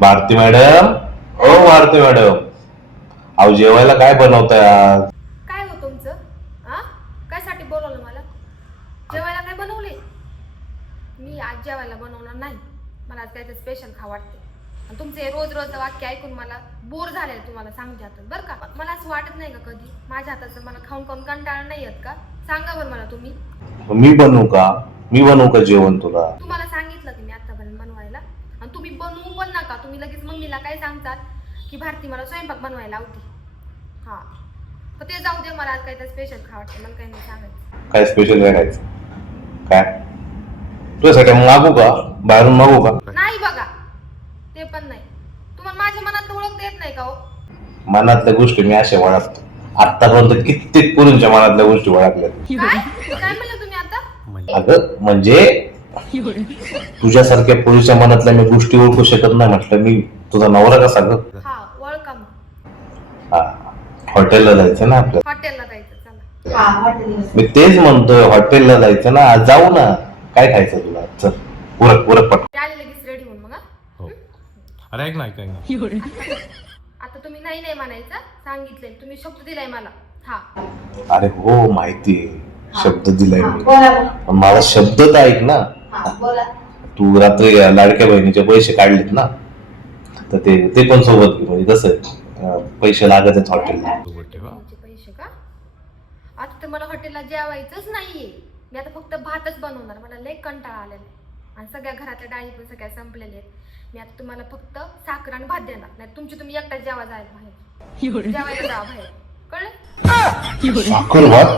Bharti madam, ओ Bharti madam, अहो जेवायला काय बनवताय आज? काय हो तुमचं? हा, कायसाठी बोलवलं मला? जेवायला काय बनवले? मी आज जेवायला बनवणार नाही. मला आज काहीतरी स्पेशल खा वाटते. आणि तुमचे रोज रोज वाक्य ऐकून मला बोर झाले. तुम्हाला सांगते आता बरं का. मला असं वाटत नाही का कधी माझ्या हाताचं मला खाऊन खाऊन कंटाळा नाही येत का? सांगा बरं मला तुम्ही. मी बनवू का? मी बनवू का जेवण तुला? तुम्हाला सांगितलं की मी आतापर्यंत बनवायला, आणि तुम्ही बनवू पण नका. तुम्ही लगेच मम्मीला काय सांगतात की भारती मला स्वयंपाक बनवायला लावते. हा, तर ते जाऊ दे. मला आज काहीतरी स्पेशल खा वाटते. मला काही नाही सांगायचं. काय स्पेशल काय खायचं? काय तुझ्यासाठी मागू का? बाहेरून मागू का? नाही बघा, ते पण नाही. तुम्हाला माझ्या मनातलं ओळखता येत नाही का हो? मनातल्या गोष्टी मी अशा ओळखतो. आतापर्यंत कित्येक पुरींच्या मनातल्या गोष्टी ओळखल्या. काय काय म्हणलं तुम्ही आता? अगं म्हणजे तुझ्यासारख्या पुरीच्या मनातल्या मी गोष्टी ओळखू शकत नाही म्हटलं. मी तुझा नवरा कसा ग? हा, ओळखा मग. हा, हॉटेलला जायचं ना आपल्याला. हॉटेलला जायचं, चला. मी तेच म्हणतोय, हॉटेलला जायचं ना. आज जाऊ ना. काय खायचं तुला? चल, उरक उरक पट. ते आले लगेच रेडी होऊन मग. हो. अरे ऐक ना ऐक ना. आता तुम्ही नाही नाही म्हणायचं. सांगितलंय तुम्ही, शब्द दिलाय मला. हा, अरे हो, माहितीये, शब्द दिलाय मी. पण माझा शब्द तर ऐक ना. तू रात्री लाडक्या बहिणीचे पैसे काढलेत ना, तर ते पण सोबत घे. म्हणजे कसं पैसे लागत आहेत हॉटेलला. तुमचे पैसे का? आता तर मला हॉटेलला जेवायचंच नाहीये. मी आता फक्त भातच बनवणार. मला लय कंटाळा आलेला आहे. आणि सगळ्या घरातल्या डाळी पण सगळ्या संपलेल्या आहेत. मी आता तुम्हाला फक्त साखर आणि भात देणार. नाही तुमची तुम्ही एकटाच जेवा जायला बाहेर. जेवायला जा बाहेर, कळलं? साखर भात